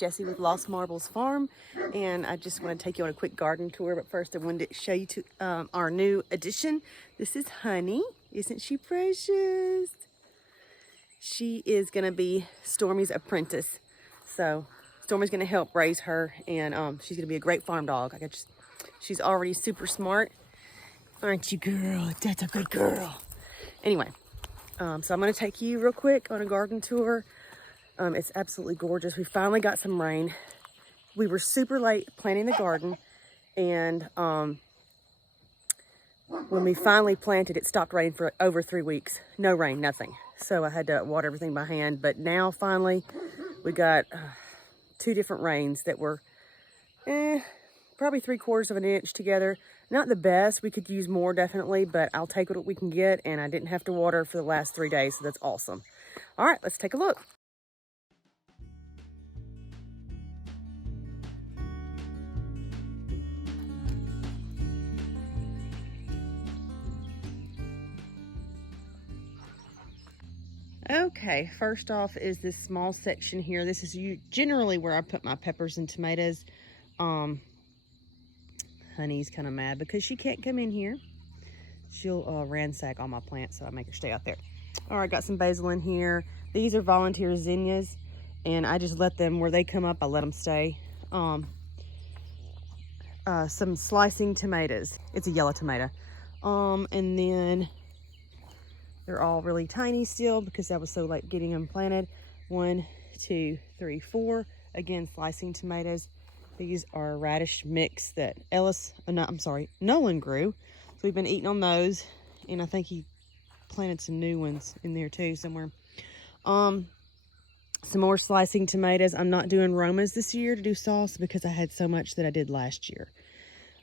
Jessie with Lost Marbles Farm, and I just want to take you on a quick garden tour. But first, I wanted to show you our new addition. This is Honey. Isn't she precious? She is going to be Stormy's apprentice. So Stormy's going to help raise her, and she's going to be a great farm dog. She's already super smart. Aren't you, girl? That's a good girl. Anyway, so I'm going to take you real quick on a garden tour. It's absolutely gorgeous. We finally got some rain. We were super late planting the garden, and when we finally planted, it stopped raining for over 3 weeks. No rain, nothing. So I had to water everything by hand. But now finally, we got 2 different rains that were probably 3/4 of an inch together. Not the best. We could use more, definitely, but I'll take what we can get, and I didn't have to water for the last 3 days, so that's awesome. All right, let's take a look. Okay, first off is this small section here. This is generally where I put my peppers and tomatoes. Honey's kind of mad because she can't come in here. She'll ransack all my plants, so I make her stay out there. All right, got some basil in here. These are volunteer zinnias, and I just let them, where they come up, I let them stay. Some slicing tomatoes. It's a yellow tomato. And then they're all really tiny still because I was so late getting them planted. 1, 2, 3, 4. Again, slicing tomatoes. These are a radish mix that Nolan grew. So we've been eating on those. And I think he planted some new ones in there too somewhere. Some more slicing tomatoes. I'm not doing Romas this year to do sauce because I had so much that I did last year.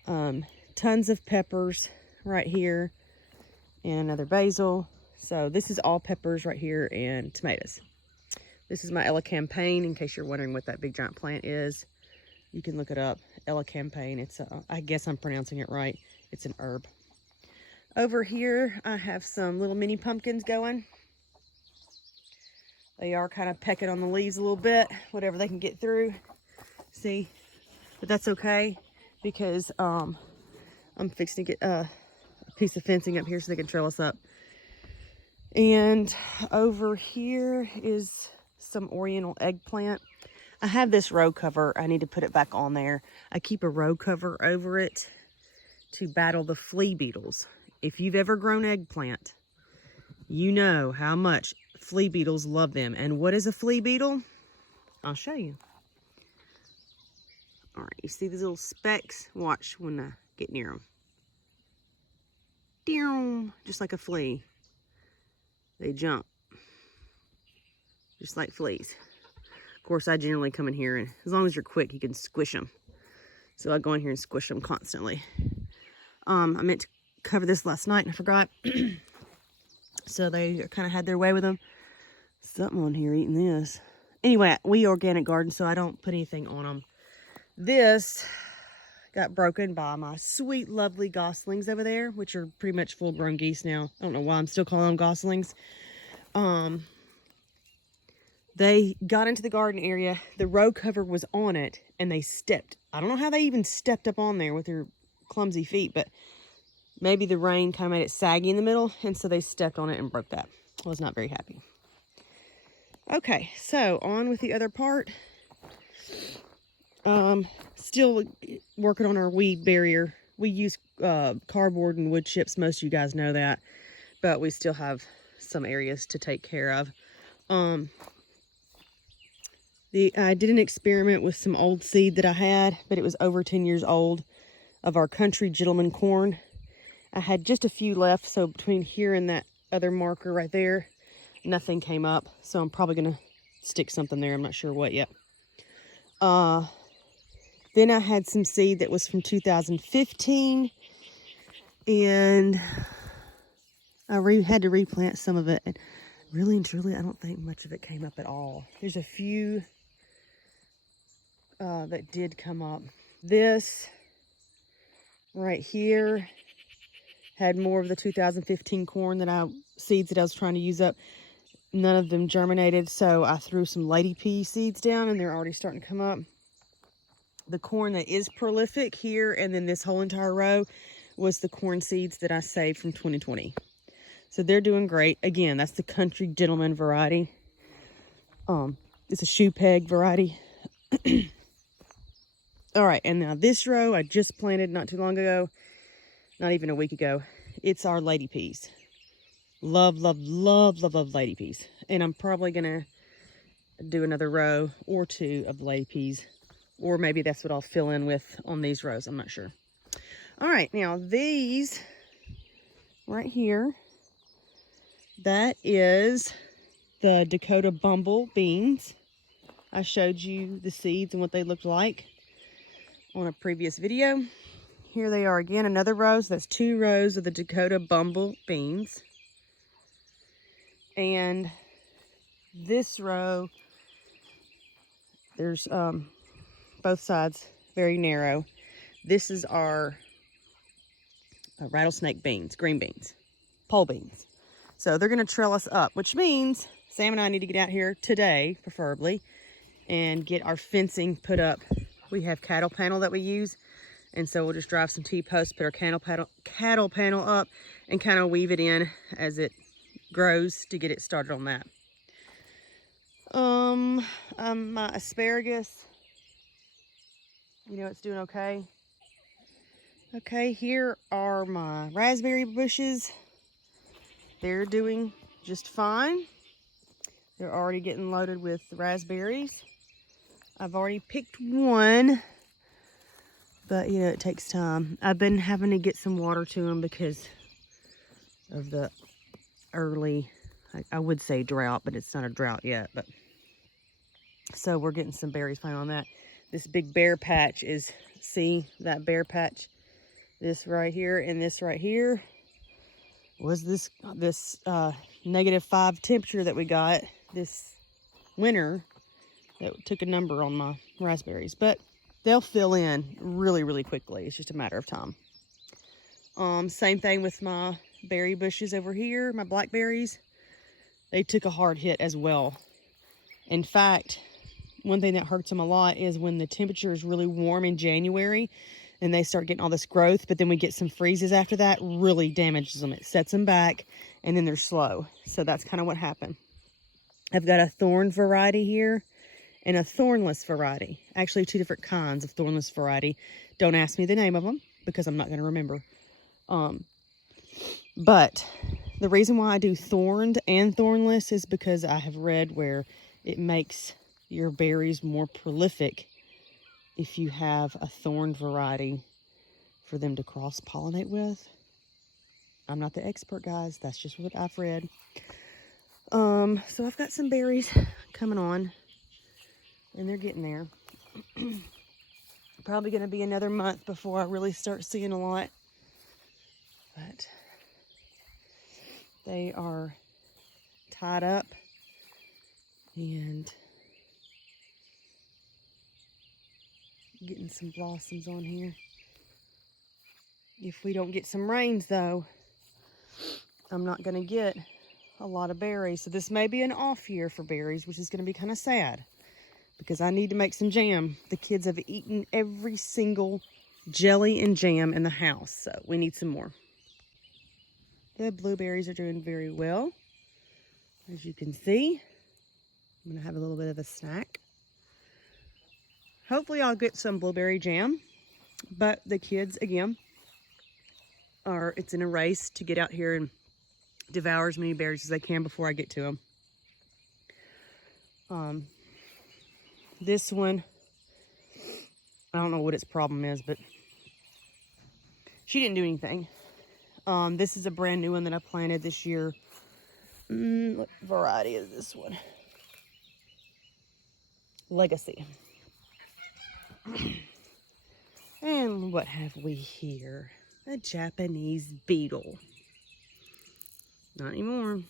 Tons of peppers right here. And another basil. So this is all peppers right here and tomatoes. This is my Elecampane, in case you're wondering what that big giant plant is. You can look it up, Elecampane. It's I guess I'm pronouncing it right. It's an herb. Over here, I have some little mini pumpkins going. They are kind of pecking on the leaves a little bit, whatever they can get through. See, but that's okay because I'm fixing to get a piece of fencing up here so they can trail us up. And over here is some Oriental eggplant. I have this row cover. I need to put it back on there. I keep a row cover over it to battle the flea beetles. If you've ever grown eggplant, you know how much flea beetles love them. And what is a flea beetle? I'll show you. All right, you see these little specks? Watch when I get near them. Just like a flea. They jump, just like fleas. Of course, I generally come in here, and as long as you're quick, you can squish them. So I go in here and squish them constantly. I meant to cover this last night, and I forgot. So they kind of had their way with them. Something on here eating this. Anyway, we organic garden, so I don't put anything on them. This got broken by my sweet, lovely goslings over there, which are pretty much full-grown geese now. I don't know why I'm still calling them goslings. They got into the garden area. The row cover was on it, and they stepped. I don't know how they even stepped up on there with their clumsy feet, but maybe the rain kind of made it saggy in the middle, and so they stepped on it and broke that. I was not very happy. Okay, so on with the other part. Still working on our weed barrier. We use cardboard and wood chips. Most of you guys know that, but we still have some areas to take care of. I did an experiment with some old seed that I had, but it was over 10 years old, of our Country Gentleman corn. I had just a few left, so between here and that other marker right there, nothing came up. So I'm probably gonna stick something there. I'm not sure what yet. Then I had some seed that was from 2015, and I had to replant some of it. And really and truly, I don't think much of it came up at all. There's a few that did come up. This right here had more of the 2015 corn seeds that I was trying to use up. none of them germinated, so I threw some lady pea seeds down, and they're already starting to come up. The corn that is prolific here, and then this whole entire row, was the corn seeds that I saved from 2020. So they're doing great. Again, that's the Country Gentleman variety. It's a shoe peg variety. All right, and now this row I just planted not too long ago, not even a week ago. It's our lady peas. Love, love, love, love, love lady peas. And I'm probably gonna do another row or two of lady peas, or maybe that's what I'll fill in with on these rows. I'm not sure. All right, now these right here, that is the Dakota Bumble beans. I showed you the seeds and what they looked like on a previous video. Here they are again, another row. So that's 2 rows of the Dakota Bumble beans. And this row, there's both sides very narrow. This is our rattlesnake beans, green beans, pole beans. So they're going to trellis up, which means Sam and I need to get out here today, preferably, and get our fencing put up. We have cattle panel that we use, and so we'll just drive some T-posts, put our cattle panel up, and kind of weave it in as it grows to get it started on that. My asparagus, it's doing okay. Okay, here are my raspberry bushes. They're doing just fine. They're already getting loaded with raspberries. I've already picked one, but it takes time. I've been having to get some water to them because of the early, I would say drought, but it's not a drought yet. But so we're getting some berries fine on that. This big bare patch is, see that bare patch? This right here and this right here was this -5 temperature that we got this winter that took a number on my raspberries, but they'll fill in really, really quickly. It's just a matter of time. Same thing with my berry bushes over here, my blackberries. They took a hard hit as well. In fact, one thing that hurts them a lot is when the temperature is really warm in January and they start getting all this growth, but then we get some freezes after that, really damages them. It sets them back, and then they're slow. So that's kind of what happened. I've got a thorn variety here and a thornless variety. Actually, 2 different kinds of thornless variety. Don't ask me the name of them because I'm not going to remember. But the reason why I do thorned and thornless is because I have read where it makes your berries more prolific if you have a thorned variety for them to cross-pollinate with. I'm not the expert, guys. That's just what I've read. So I've got some berries coming on, and they're getting there. Probably going to be another month before I really start seeing a lot. But they are tied up and getting some blossoms on here. If we don't get some rains, though, I'm not going to get a lot of berries. So this may be an off year for berries, which is going to be kind of sad because I need to make some jam. The kids have eaten every single jelly and jam in the house, so we need some more. The blueberries are doing very well, as you can see. I'm going to have a little bit of a snack. Hopefully I'll get some blueberry jam, but the kids, again, it's in a race to get out here and devour as many berries as they can before I get to them. This one, I don't know what its problem is, but she didn't do anything. This is a brand new one that I planted this year. What variety is this one? Legacy. And what have we here? A Japanese beetle. Not anymore.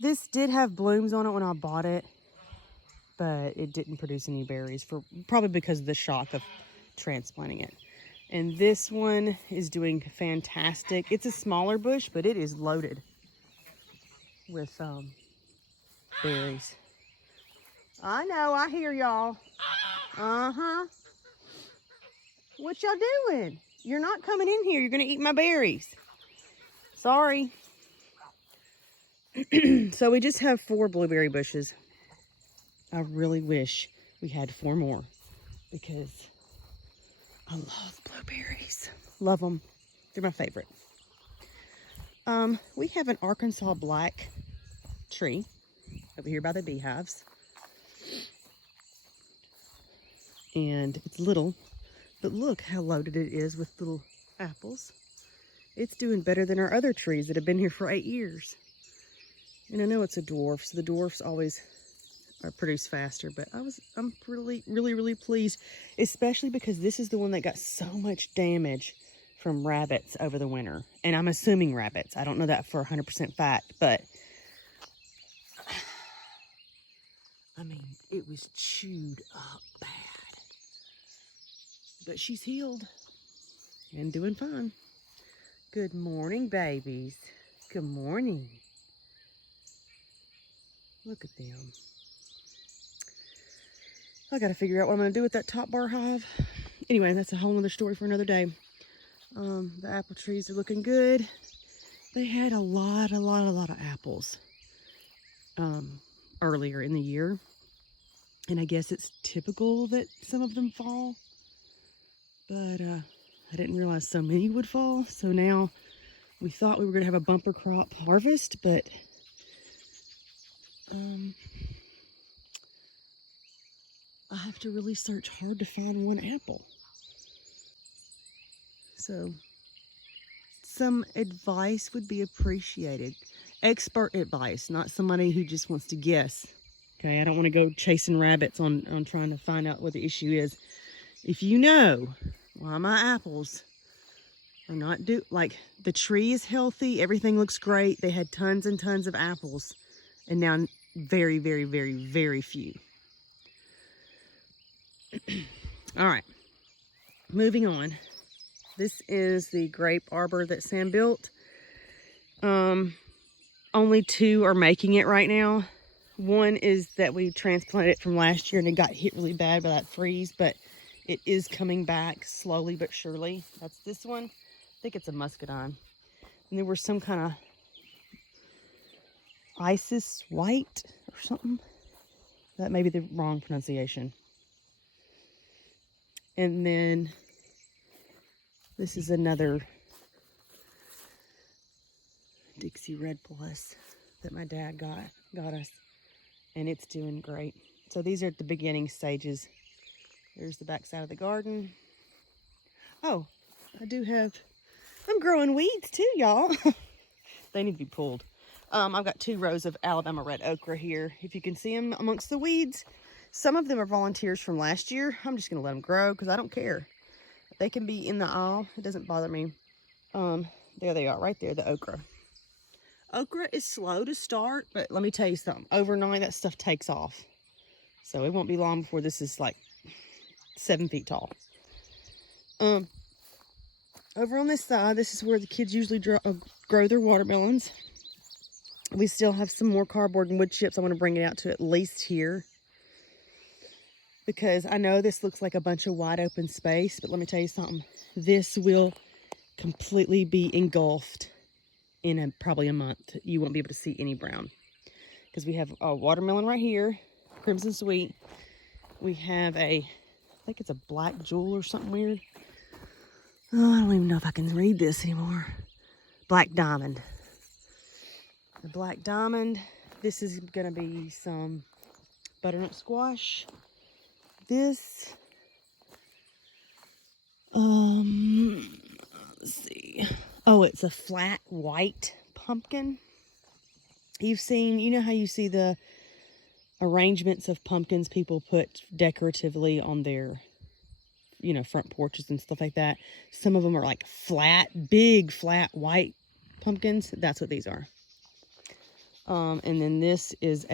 This did have blooms on it when I bought it, but it didn't produce any berries, probably because of the shock of transplanting it. And this one is doing fantastic. It's a smaller bush, but it is loaded. with berries. I know, I hear y'all. Uh-huh. What y'all doing? You're not coming in here. You're gonna eat my berries. Sorry. So we just have 4 blueberry bushes. I really wish we had 4 more because I love blueberries. Love them. They're my favorite. We have an Arkansas black tree over here by the beehives. And it's little, but look how loaded it is with little apples. It's doing better than our other trees that have been here for 8 years. And I know it's a dwarf, so the dwarfs always produce faster, but I'm really pleased, especially because this is the one that got so much damage from rabbits over the winter. And I'm assuming rabbits. I don't know that for 100% fact, but I mean, it was chewed up bad. But she's healed and doing fine. Good morning, babies. Good morning. Look at them. I gotta figure out what I'm gonna do with that top bar hive. Anyway, that's a whole other story for another day. The apple trees are looking good. They had a lot of apples earlier in the year. And I guess it's typical that some of them fall. But I didn't realize so many would fall. So now we thought we were gonna have a bumper crop harvest, but I have to really search hard to find one apple. So some advice would be appreciated. Expert advice, not somebody who just wants to guess. Okay, I don't want to go chasing rabbits on trying to find out what the issue is. If you know why my apples are not like the tree is healthy, everything looks great. They had tons and tons of apples, and now very few. All right, moving on. This is the grape arbor that Sam built. Only 2 are making it right now. One is that we transplanted it from last year and it got hit really bad by that freeze, but it is coming back slowly but surely. That's this one. I think it's a muscadine. And there was some kind of Isis white or something. That may be the wrong pronunciation. And then this is another Dixie Red Plus that my dad got us, and it's doing great. So these are at the beginning stages. There's the back side of the garden. Oh, I'm growing weeds too, y'all. They need to be pulled. I've got 2 rows of Alabama red okra here. If you can see them amongst the weeds, some of them are volunteers from last year. I'm just gonna let them grow because I don't care. They can be in the aisle. It doesn't bother me. There they are, right there, the okra. Okra is slow to start, but let me tell you something. Overnight, that stuff takes off. So it won't be long before this is like 7 feet tall. Over on this side, this is where the kids usually grow their watermelons. We still have some more cardboard and wood chips. I want to bring it out to at least here, because I know this looks like a bunch of wide open space, but let me tell you something. This will completely be engulfed in probably a month. You won't be able to see any brown, because we have a watermelon right here, Crimson Sweet. We have I think it's a Black Jewel or something weird. Oh, I don't even know if I can read this anymore. Black Diamond. The Black Diamond. This is gonna be some butternut squash. This, let's see. Oh, it's a flat white pumpkin. You know how you see the arrangements of pumpkins people put decoratively on their, front porches and stuff like that. Some of them are like big flat white pumpkins. That's what these are. And then this is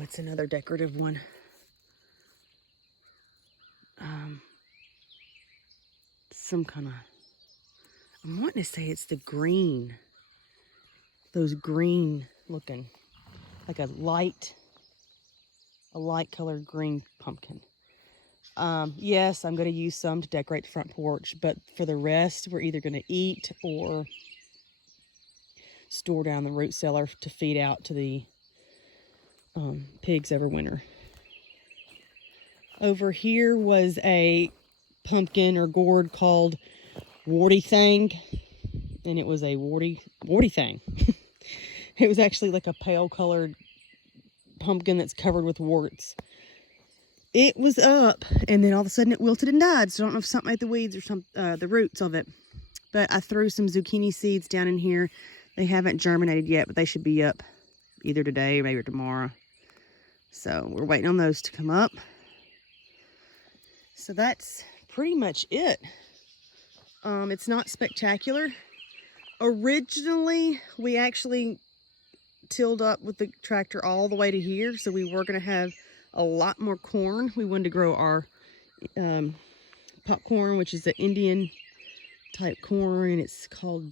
it's another decorative one. Some kind of, I'm wanting to say it's the green those green looking, like a light colored green pumpkin. Yes, I'm going to use some to decorate the front porch, but for the rest, we're either going to eat or store down the root cellar to feed out to the pigs over winter. Over here was a pumpkin or gourd called Warty Thing, and it was a warty thing. It was actually like a pale colored pumpkin that's covered with warts. It was up, and then all of a sudden it wilted and died. So I don't know if something ate the weeds or the roots of it. But I threw some zucchini seeds down in here. They haven't germinated yet, but they should be up either today or maybe tomorrow. So we're waiting on those to come up. So that's pretty much it. It's not spectacular. Originally, we actually tilled up with the tractor all the way to here, so we were going to have a lot more corn. We wanted to grow our popcorn, which is the Indian type corn, and it's called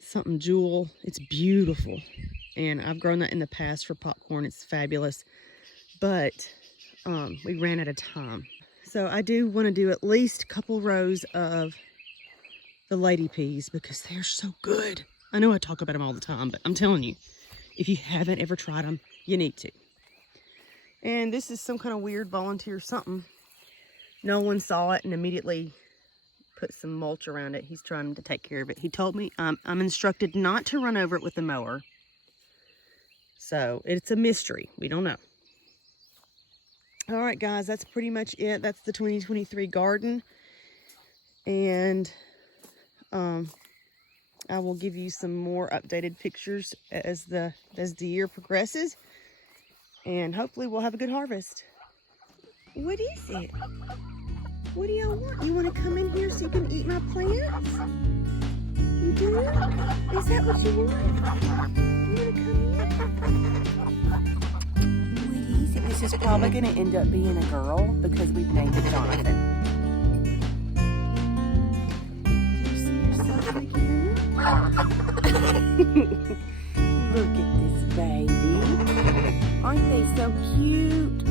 something jewel. It's beautiful, and I've grown that in the past for popcorn. It's fabulous, but we ran out of time. So I do want to do at least a couple rows of the lady peas because they're so good. I know I talk about them all the time, but I'm telling you, if you haven't ever tried them, you need to. And this is some kind of weird volunteer something. No one saw it and immediately put some mulch around it. He's trying to take care of it. He told me I'm instructed not to run over it with the mower. So it's a mystery. We don't know. All right, guys, that's pretty much it. That's the 2023 garden. And I will give you some more updated pictures as the year progresses. And hopefully we'll have a good harvest. What is it? What do y'all want? You want to come in here so you can eat my plants? You do? Is that what you want? You want to come in? This is probably going to end up being a girl because we've named it Jonathan. Look at this baby. Aren't they so cute?